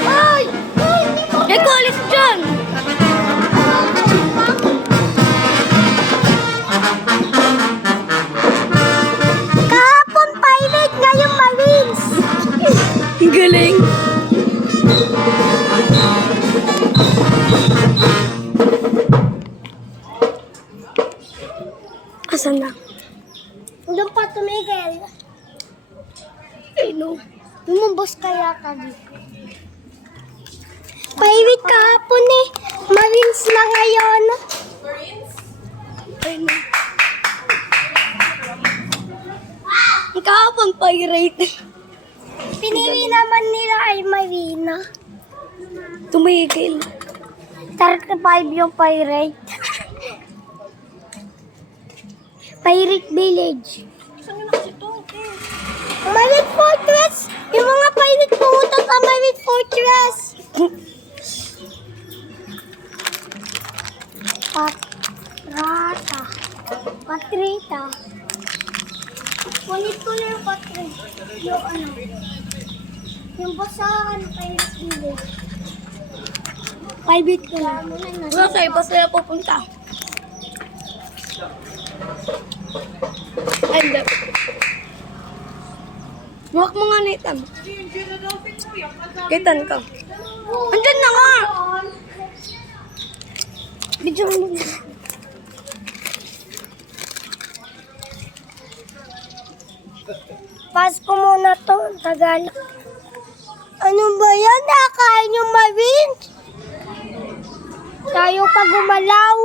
Ay! Ay, kulis dyan! Kahapon pilot, ngayon Marines! Ang galing! Asan na? Doon pa tumigil. Ay, no. Lumabas kaya ka dito. Pirate kahapon eh. Marines na ngayon. Marines? Ay, no. Kahapon pirate. Pinili naman nila ay Marina. Tumigil. 35 yung pirate. Pirate Village. Saan yun kasi ito? Pirate Fortress! Yung mga pirate pumunta sa Pirate Fortress! Patrita. Kulit ko na yung patrita. Yung ano? Yung basahan Pirate Village. Pirate ko na. Wala sa iba sila pupunta. Ay, hindi. Huwag mo nga, Nathan. Kitan ka. Andyan na nga! Video mo na. Pasko muna to. Tagal. Ano ba yan? Nakain yung Marines? Tayo pa gumalaw.